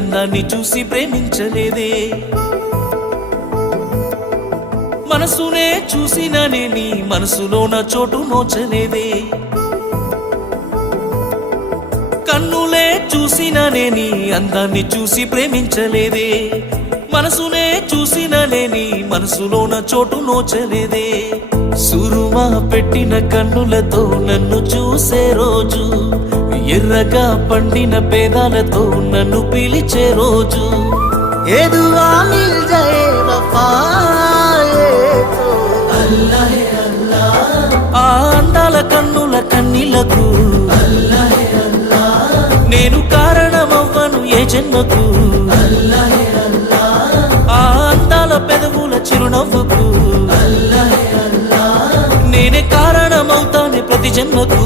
అందాన్ని చూసి ప్రేమించలేదే. మనసునే చూసిననే నీ నా చోటు నోచలేదే కన్నులే చూసిననే నీ అందాన్ని చూసి ప్రేమించలేదే. మనసునే చూసిననే నీ మనసులోన చోటు నోచలేదే సురుమా పెట్టిన కన్నులతో నన్ను చూసే రోజు ఎర్రగా పండిన పేదాలతో నన్ను పిలిచే రోజు. ఏదువా కన్నుల కన్నీలకు నేను కారణమవ్వను ఏ జన్మకు. ఆ పెదవుల చిరునవ్వుకు. నేనే కారణమవుతానే ప్రతి జన్మకు.